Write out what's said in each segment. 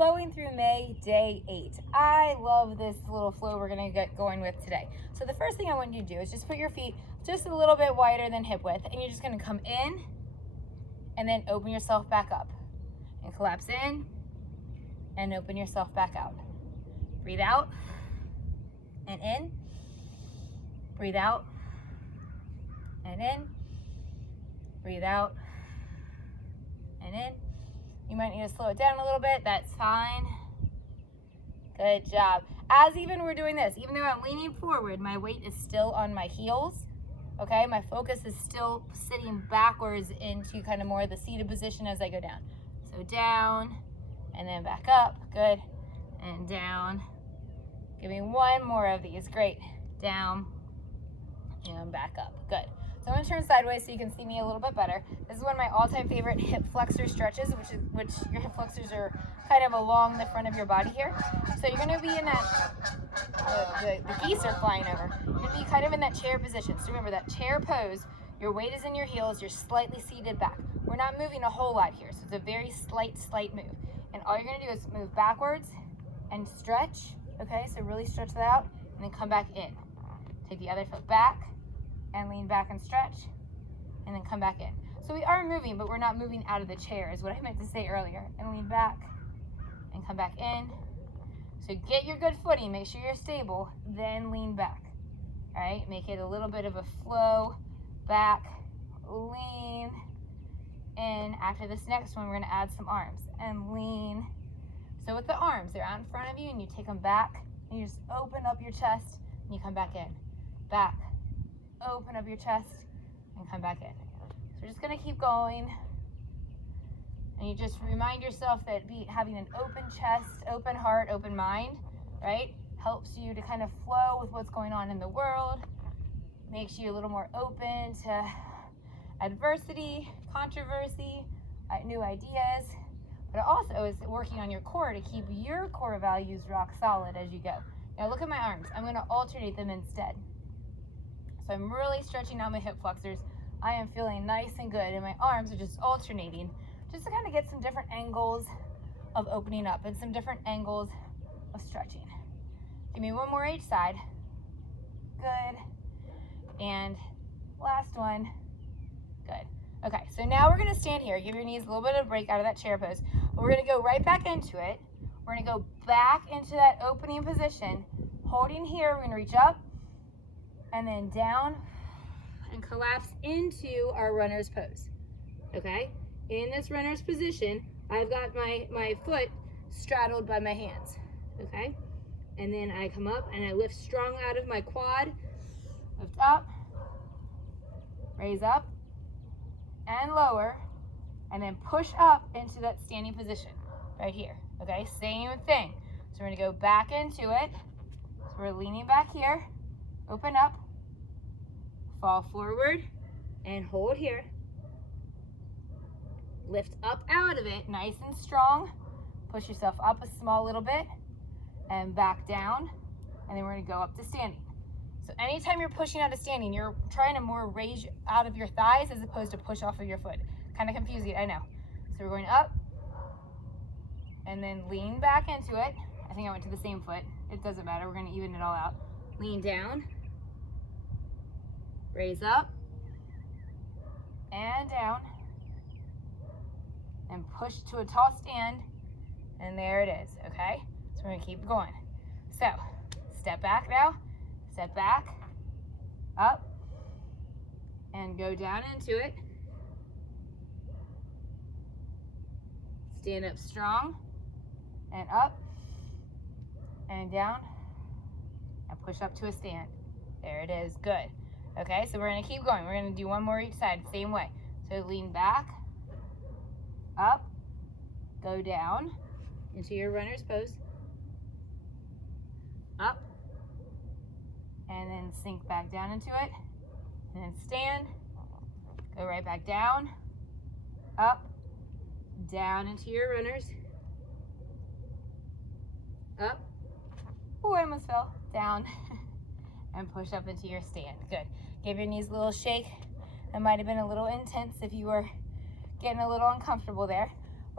flowing through May, day 8. I love this little flow we're gonna get going with today. So the first thing I want you to do is just put your feet just a little bit wider than hip width, and you're just gonna come in and then open yourself back up. And collapse in and open yourself back out. Breathe out and in. Breathe out and in. Breathe out and in. You might need to slow it down a little bit. That's fine. Good job. As even we're doing this, even though I'm leaning forward, my weight is still on my heels. Okay, my focus is still sitting backwards into kind of more of the seated position as I go down. So down and then back up. Good. And down. Give me one more of these. Great. Down and back up. Good. So I'm going to turn sideways so you can see me a little bit better. This is one of my all-time favorite hip flexor stretches, which your hip flexors are kind of along the front of your body here. So you're going to be in that, the geese are flying over. You're going to be kind of in that chair position. So remember that chair pose, your weight is in your heels, you're slightly seated back. We're not moving a whole lot here, so it's a very slight move. And all you're going to do is move backwards and stretch, okay? So really stretch that out and then come back in. Take the other foot back and lean back and stretch, and then come back in. So we are moving, but we're not moving out of the chair is what I meant to say earlier. And lean back and come back in. So get your good footing, make sure you're stable, then lean back. All right, make it a little bit of a flow, back, lean in. After this next one, we're gonna add some arms and lean. So with the arms, they're out in front of you and you take them back and you just open up your chest and you come back in. Back, open up your chest and come back in. So we're just gonna keep going. And you just remind yourself that having an open chest, open heart, open mind, right, helps you to kind of flow with what's going on in the world, makes you a little more open to adversity, controversy, new ideas, but it also is working on your core to keep your core values rock solid as you go. Now look at my arms. I'm gonna alternate them instead. So I'm really stretching out my hip flexors. I am feeling nice and good, and my arms are just alternating just to kind of get some different angles of opening up and some different angles of stretching. Give me one more each side. Good. And last one. Good. Okay, so now we're gonna stand here. Give your knees a little bit of a break out of that chair pose. But we're gonna go right back into it. We're gonna go back into that opening position. Holding here, we're gonna reach up and then down and collapse into our runner's pose. Okay? In this runner's position, I've got my foot straddled by my hands. Okay? And then I come up and I lift strong out of my quad. Lift up, raise up, and lower, and then push up into that standing position right here. Okay? Same thing. So we're gonna go back into it. So we're leaning back here, open up, fall forward, and hold here. Lift up out of it, nice and strong. Push yourself up a small little bit, and back down, and then we're gonna go up to standing. So anytime you're pushing out of standing, you're trying to more raise out of your thighs as opposed to push off of your foot. Kind of confusing, I know. So we're going up, and then lean back into it. I think I went to the same foot. It doesn't matter, we're gonna even it all out. Lean down, raise up, and down, and push to a tall stand, and there it is, okay? So we're gonna keep going. So, step back now, step back, up, and go down into it. Stand up strong, and up, and down, and push up to a stand. There it is, good. Okay, so we're gonna keep going. We're gonna do one more each side, same way. So lean back, up, go down into your runner's pose, up, and then sink back down into it, and then stand, go right back down, up, down into your runners, up, oh, I almost fell, down, and push up into your stand. Good. Give your knees a little shake. That might have been a little intense if you were getting a little uncomfortable there.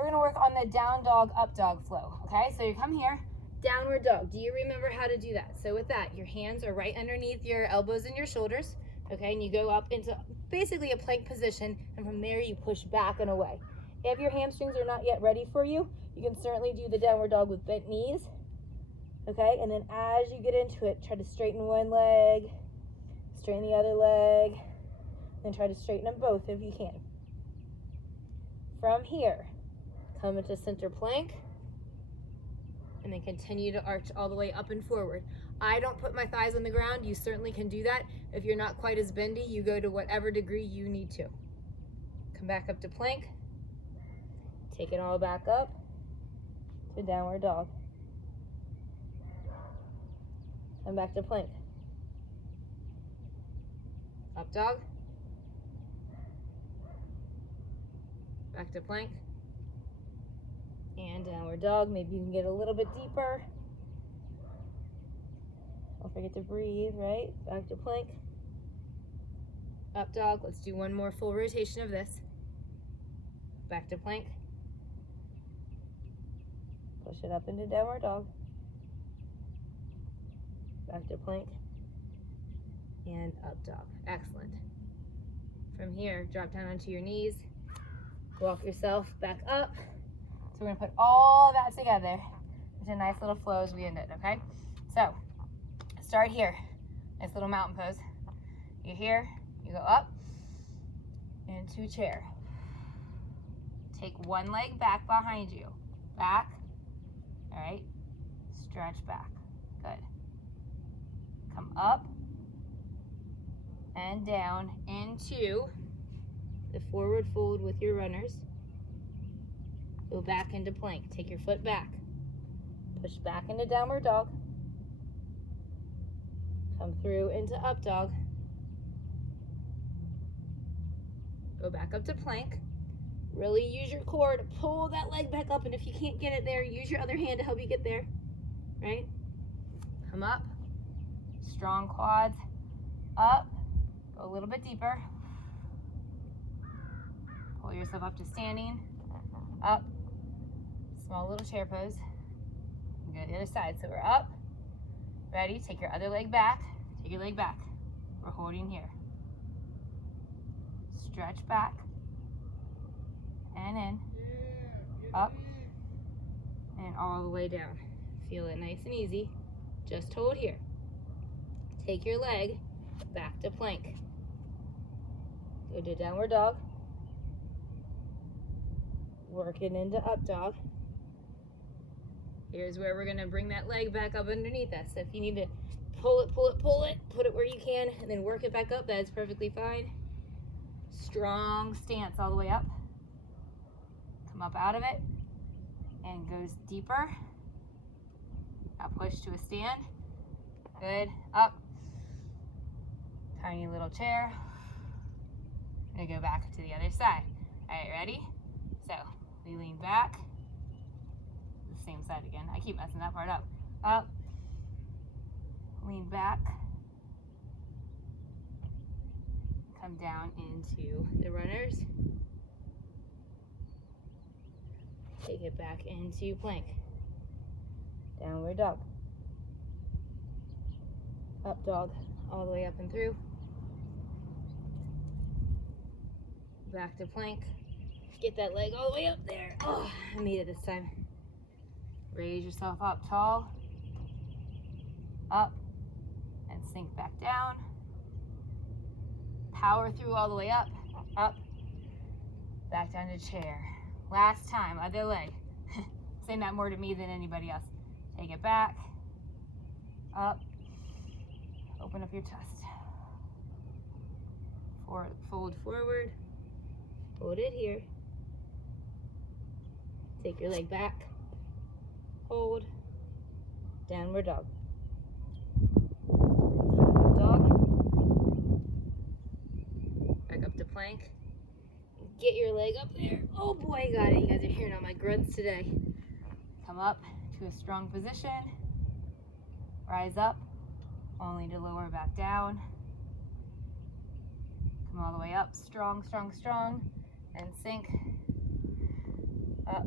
we're gonna work on the down dog, up dog flow, okay? So you come here, downward dog. Do you remember how to do that? So with that, your hands are right underneath your elbows and your shoulders, okay? And you go up into basically a plank position, and from there you push back and away. If your hamstrings are not yet ready for you, you can certainly do the downward dog with bent knees, okay? And then as you get into it, try to straighten one leg, straighten the other leg, then try to straighten them both if you can. From here, come into center plank, and then continue to arch all the way up and forward. I don't put my thighs on the ground. You certainly can do that. If you're not quite as bendy, you go to whatever degree you need to. Come back up to plank. Take it all back up to downward dog. Come back to plank. Up dog. Back to plank. And downward dog. Maybe you can get a little bit deeper. Don't forget to breathe, right? Back to plank. Up dog. Let's do one more full rotation of this. Back to plank. Push it up into downward dog. Back to plank. And up dog. Excellent. From here, drop down onto your knees. Walk yourself back up. So we're gonna put all that together into a nice little flow as we end it, okay? So, start here. Nice little mountain pose. You're here, you go up into chair. Take one leg back behind you. Back, all right? Stretch back, good. Come up and down into the forward fold with your runners. Go back into plank. Take your foot back. Push back into downward dog. Come through into up dog. Go back up to plank. Really use your core to pull that leg back up, and if you can't get it there, use your other hand to help you get there, right? Come up. Strong quads. Up. Go a little bit deeper. Pull yourself up to standing. Up. Small little chair pose. Go to the other side. So we're up. Ready? Take your other leg back. Take your leg back. We're holding here. Stretch back. And in. Up. And all the way down. Feel it nice and easy. Just hold here. Take your leg back to plank. Go to downward dog. Work it into up dog. Here's where we're gonna bring that leg back up underneath us. So if you need to pull it, put it where you can, and then work it back up, that is perfectly fine. Strong stance all the way up. Come up out of it, and goes deeper. Now push to a stand. Good, up. Tiny little chair. Gonna go back to the other side. All right, ready? So, we lean back. The same side again. I keep messing that part up. Up. Lean back. Come down into the runners. Take it back into plank. Downward dog. Up dog. All the way up and through. Back to plank. Get that leg all the way up there. Oh, I made it this time. Raise yourself up tall. Up. And sink back down. Power through all the way up. Up. Back down to chair. Last time, other leg. Saying that more to me than anybody else. Take it back. Up. Open up your chest. Fold forward. Hold it here. Take your leg back. Hold. Downward dog. Up dog. Back up to plank. Get your leg up there. Oh boy, I got it. You guys are hearing all my grunts today. Come up to a strong position. Rise up, only to lower back down. Come all the way up, strong, strong, strong, and sink. up.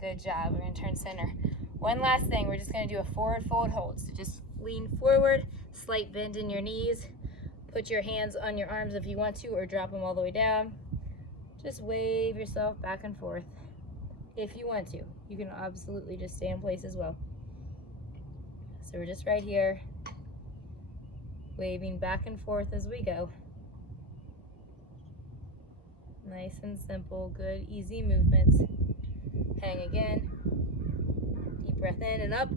Good job. We're gonna turn center. One last thing, we're just gonna do a forward fold hold. So just lean forward, slight bend in your knees. Put your hands on your arms if you want to, or drop them all the way down. Just wave yourself back and forth if you want to. You can absolutely just stay in place as well. So we're just right here, waving back and forth as we go. Nice and simple, good, easy movements. Hang again. Deep breath in and up.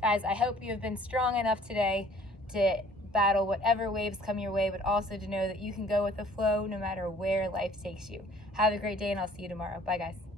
Guys, I hope you have been strong enough today to battle whatever waves come your way, but also to know that you can go with the flow no matter where life takes you. Have a great day, and I'll see you tomorrow. Bye, guys.